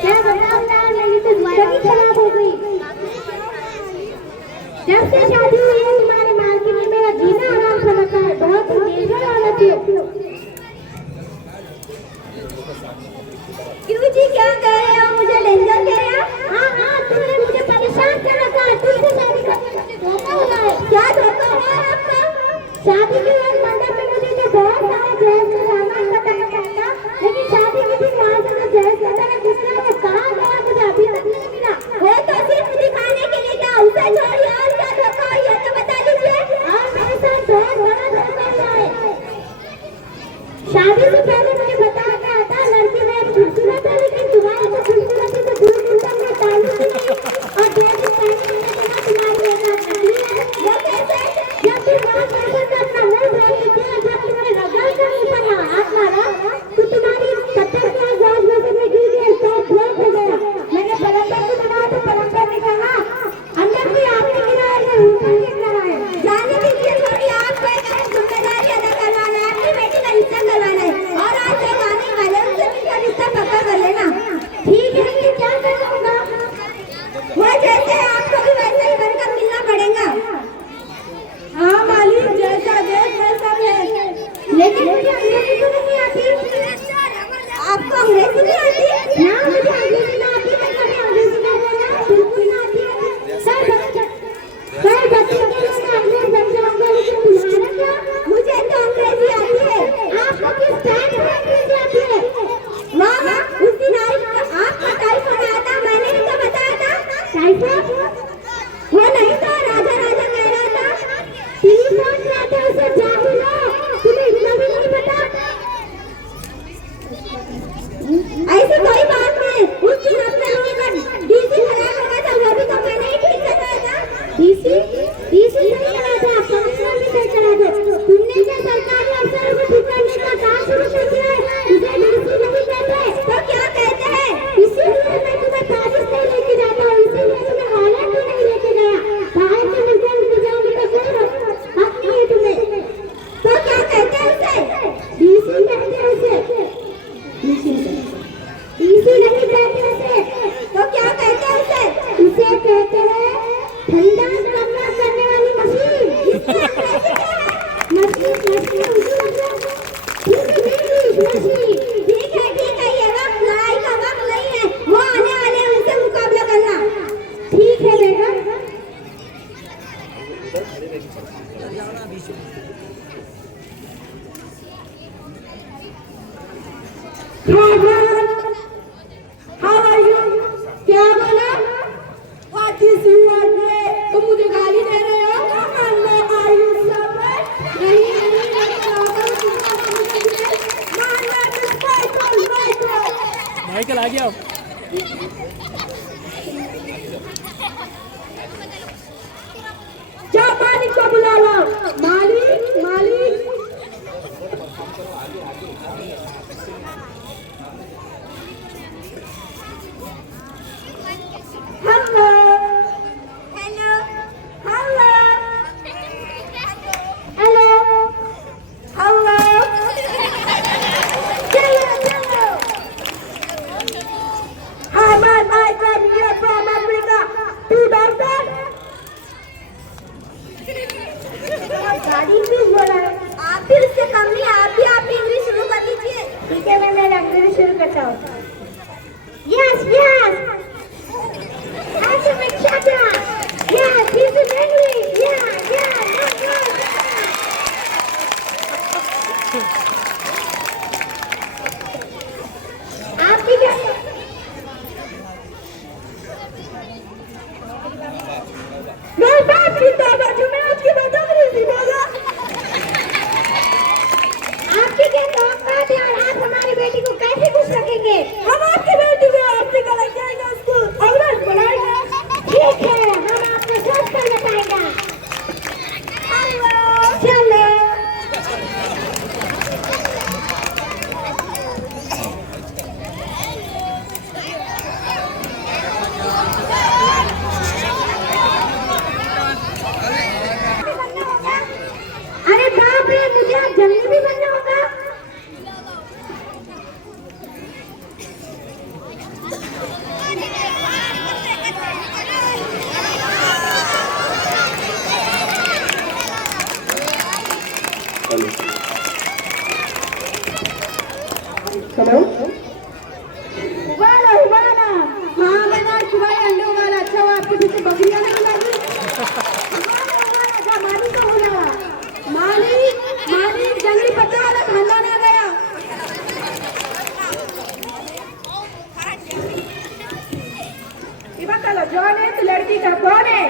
क्या बताऊं यार, मेरी तो जिंदगी खराब हो गई। जब से शादी हुई है तुम्हारे मार्केट में मेरा जीना आराम से लगता है। बहुत ही डेंजर हालत है। क्यों जी, क्या कह रहे हो? मुझे डेंजर कह रहे हो? हाँ हाँ, तुमने मुझे परेशान कर रखा है। तुमसे शादी करने का धोखा हुआ है। क्या धोखा हुआ है आपका? शादी के बाद मंडप में मुझे तो बहुत सारा जहेज का सामान पता था, लेकिन शादी के दिन वहाँ से जो जहेज का सारा गुस्सा है वो कहाँ गया मुझे अभी तक नहीं मिला। वो तो सिर्फ दिखाने के लिए था। उसे छोड़िए, और क्या धोखा हुआ ये तो बता दीजिए। और मेरे साथ बहुत बड़ा धोखा हुआ है। शादी से पहले मुझे बताया गया था लड़की में खूबसूरत है, लेकिन तुम्हारी तो खूबसूरती से दूर दूर तक मैं तारीफ ही नहीं। और जैसे तुम्हारी एक नकली है। वो कैसे? जब तुम बात करते थे अपना मुंह ढक लेती है, जब तुम्हारे रगड़ के ऊपर हाथ मारा तो तुम्हारी 70 की आवाज में गिर गई, तो ब्लॉक हो गया। मैंने पलंबर को बुलाया तो पलंबर ने कहा अंदर भी आपने गिरा है, मैं ऊपर गिर रहा है। जाने दीजिए, थोड़ी आपको एक जिम्मेदारी अदा करवाना है, अपनी बेटी का रिश्ता करवाना है। और आज जब आने वाले उनसे मिलकर रिश्ता पक्का कर लेना। ठीक है, लेकिन क्या करूँगा? वो जैसे है आपको भी वैसे ही बनकर मिलना पड़ेगा। हाँ मालिक, जैसा देश वैसा भेष। लेकिन मुझे अंग्रेजी तो नहीं आती। आपको अंग्रेजी नहीं आती? ना, मुझे अंग्रेजी ना आती। मैं कभी अंग्रेजी नहीं बोला, बिल्कुल ना आती। सर बच्चे के लिए मैं अंग्रेज बन जाऊंगा, लेकिन तुम्हारा क्या? मुझे तो अंग्रेजी आती है। आपको किस टाइम में अंग्रेजी आती है? मामा, उस दिन आपका टाइफाइड आया था, मैंने ही तो बताया था। टाइफाइड? वो नहीं तो राजा राजा कह रहा था। टेलीफोन किया था उसे, जाहिल हो, तुम्हें इतना भी नहीं पता? ऐसी कोई बात नहीं। उस दिन अपने लोगों का डीसी खराब हो गया था, वो भी तो मैंने ही ठीक करवाया था। डीसी नहीं कराया था, कमिश्नर भी ठीक करा दो। तुमने क्या सरकारी अफसरों को ठीक करने का काम शुरू कर दिया है? उसे डीसी नहीं कहते तो क्या कहते हैं? इसीलिए मैं तुम्हें पारिश नहीं लेके जाता हूँ, इसीलिए तुम्हें हॉलैंड भी नहीं लेके गया। बाहर से मिल जाओगे तो कोई हक नहीं है तुम्हें। तो क्या कहते हैं उसे? डीसी कहते हैं उसे। डीसी नहीं कहते उसे, तो क्या कहते हैं उसे? उसे कहते हैं ठंडा कमरा करने वाली मशीन। इसका अंग्रेजी क्या है? Machine machine. ठीक है, ये वक्त लड़ाई का वक्त नहीं है। वो आने वाले हैं, उनसे मुकाबला करना। ठीक है बेटा। How are you? क्या बोला? What is your name? तुम मुझे गाली दे रहे हो? Are you somewhere? नहीं, माइकल आ गया। हेलो उबाला उबाला, हाँ मैंने आज सुबह ही अंडे उबाला। अच्छा वो आपके पीछे बकरियां नहीं लगी? उबाला उबाला था, मालिक को बुलावा। मालिक मालिक जंगली पत्ता वाला खानदान आ गया। ये बताओ जॉन है तो लड़की का कौन है?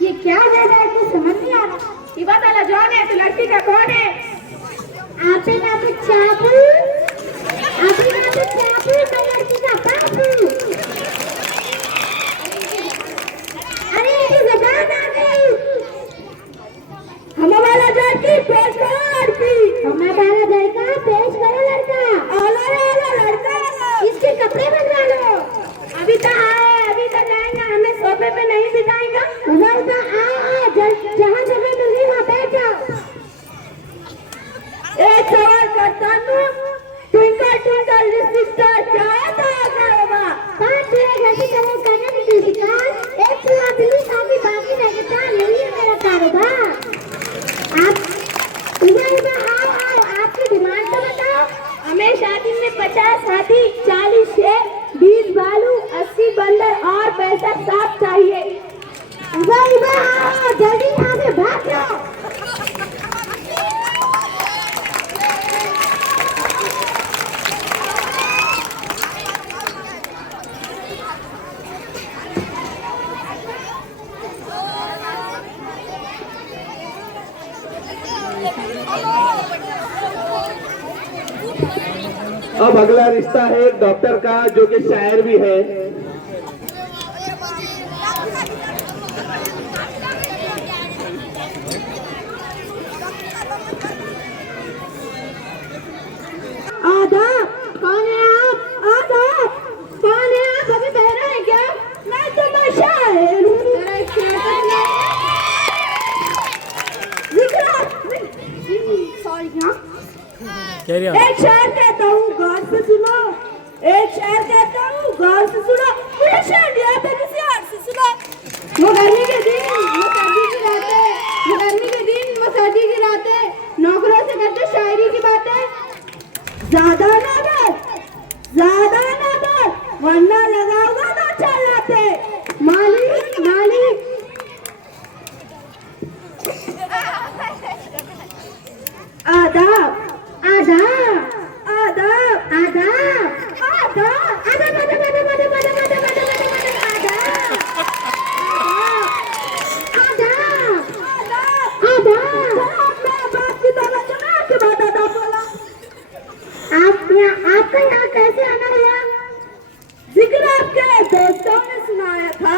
ये क्या दे रहा है कुछ समझ नहीं आ रहा। ये बताओ जॉन है तो लड़की का कौन है? आपे ना तो चापू, आपे ना तो चापू, मैं लड़की का बापू। अरे ये जबान आ गई। हमें वाला लड़की पेश करो लड़की, हमें वाला लड़का पेश करो लड़का। आला आला लड़का इसके कपड़े बनवा लो। अभी तो आए, अभी तो जाएंगे, हमें सोफे पे नहीं बिठाएंगे। उधर तो आओ, जहाँ जगह मिल गई वहाँ बैठ जाओ। एक सवाल करता हूँ, ट्विंकल ट्विंकल लिटिल स्टार क्या था बाबा? 5 घंटे करो करने की दुकान, एक पूरा बिल्ली साथी बाकी लगता यही है मेरा कारोबार। आप इधर आओ, आपकी डिमांड तो बताओ। हमें शादी में 50 हाथी, 40 शेर, 20 भालू, 80 बंदर और 65 सांप चाहिए। इधर आओ, जल्दी यहाँ से भाग जाओ। अब अगला रिश्ता है डॉक्टर का, जो कि शायर भी है। आदाब, कौन है आप? आदाब, कौन है आप? अभी बहरा है क्या? मैं तो शायर हूँ। एक शायर कहता हूँ गौर से सुनो, एक शायर कहता हूँ गौर से सुनो, पूरा शायर यहाँ पे किसी और से सुनो। वो गर्मी के दिन, वो सर्दी की रातें, वो गर्मी के दिन, वो सर्दी की रातें, नौकरों से करते शायरी की बातें। ज्यादा ना बोल, वरना लगाऊंगा तो चलाते। मालिक मालिक आदाब आदाब आदाब आदाब आदाब आपका यहाँ कैसे आना हुआ? जिक्र आपके दोस्तों ने सुनाया था,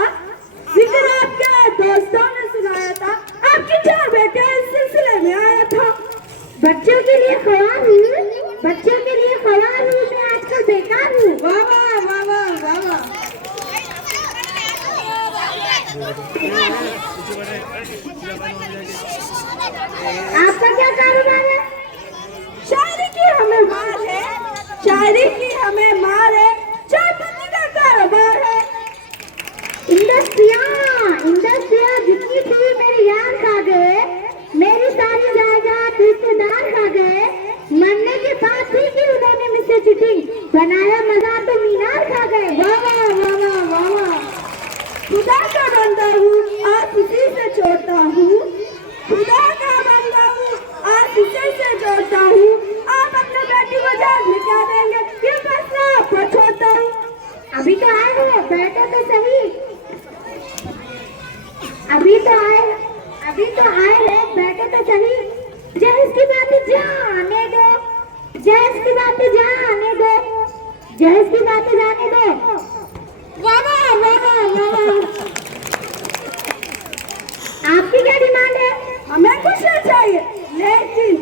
जिक्र आपके दोस्तों ने सुनाया था, आपके 4 बेटे इस सिलसिले में आया था। बच्चों के लिए ख्याल हूँ, बच्चों के लिए ख्याल हूँ, मैं आजकल बेकार हूँ। वाह वाह वाह वाह वाह वाह। आपका क्या कारोबार है? शायरी की हमें मार है, शायरी की हमें मार है, चाय पत्ती का कारोबार है। इंडस्ट्रिया जितनी थी मेरी यार खा गए, मेरी सारी जायदाद रिश्तेदार खा गए। मरने के बाद भी कि उन्होंने मुझसे चिट्ठी बनाया, मजार तो मीनार खा गए। वाह वाह वाह वाह वाह वाह। खुदा का बंदा हूँ, आज इसी से छोड़ता हूँ, खुदा का बंदा हूँ, आज इसी से जोड़ता हूँ। आप अपने बेटी को जान में क्या देंगे, ये फैसला आपको छोड़ता हूँ। अभी तो आए हो, बैठो तो सही। अभी तो आए हैं, बैठो तो सही। जहेज की बातें जाने दो, जहेज की बातें जाने दो, जहेज की बातें जाने दो। वाह वाह वाह वाह वाह। आपकी क्या डिमांड है? हमें कुछ नहीं चाहिए, लेकिन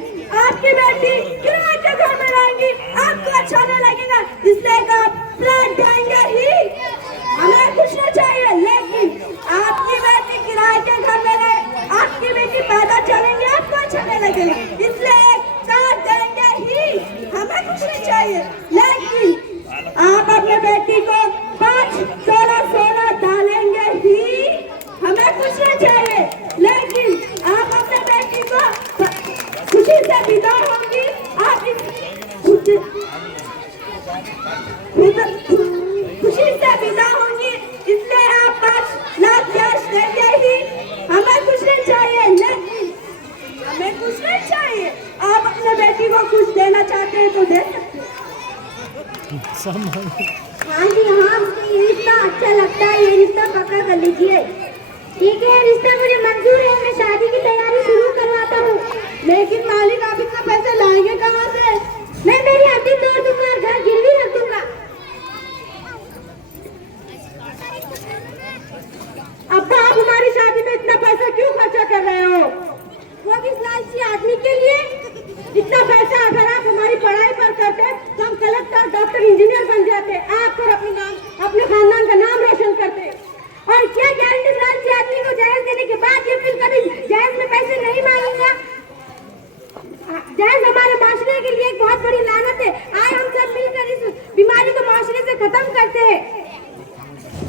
आपकी बेटी किराए के घर में रहेंगी, आपको अच्छा नहीं लगेगा, इसलिए आप फ्लैट जाएंगे ही। हमें कुछ नहीं चाहिए, लेकिन आपकी बेटी किराए के घर में रहे, आपकी बेटी पैदा चलेंगे, आपको अच्छा नहीं लगेगा, इसलिए कार देंगे ही। हमें कुछ नहीं चाहिए, लेकिन आप अपने बेटी को 5 तोला सोना डालेंगे ही। हमें कुछ नहीं चाहिए। खुशी से विदा होंगी, इसलिए आप 5 लाख कैश देंगे ही। हमें कुछ नहीं चाहिए, नहीं हमें कुछ नहीं चाहिए। आप अपने बेटी को कुछ देना चाहते हैं तो दे सकते हैं। हाँ जी हाँ, मुझे ये रिश्ता अच्छा लगता है, ये रिश्ता पक्का कर लीजिए। ठीक है, रिश्ता मुझे मंजूर है, मैं शादी की तैयारी शुरू करवाता हूँ। लेकिन मालिक आप इतना पैसे लाएंगे कहाँ से? मैं मेरी हड्डी तोड़ दूंगा और घर गिरवी रख दूंगा। अब्बा, आप हमारी शादी में इतना पैसा क्यों खर्चा कर रहे हो? वो भी लालची आदमी के लिए। इतना पैसा अगर आप हमारी पढ़ाई पर करते तो हम कलेक्टर, डॉक्टर, इंजीनियर बन जाते। आप और अपने खानदान का नाम रोशन करते। और क्या गारंटी लालची आदमी को जहेज देने के बाद ये फिर कभी जहेज में पैसे नहीं मांगेगा? जहेज हमारे माशरे के लिए एक बहुत बड़ी लानत है। आए हम सब मिलकर इस बीमारी को माशरे से खत्म करते हैं।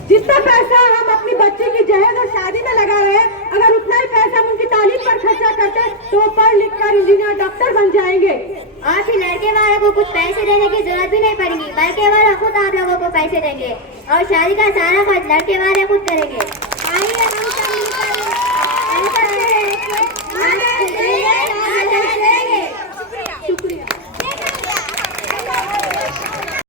जितना पैसा हम अपनी बच्चे की जहेज और शादी में लगा रहे हैं, अगर उतना ही पैसा हम उनकी तालीम पर खर्चा करते तो पढ़ लिख कर इंजीनियर, डॉक्टर बन जाएंगे। और फिर लड़के वालों को कुछ पैसे देने की जरूरत भी नहीं पड़ेगी, लड़के वाले खुद आप लोगों को पैसे देंगे और शादी का सारा खर्च लड़के वाले खुद करेंगे। आइए हम सब मिलकर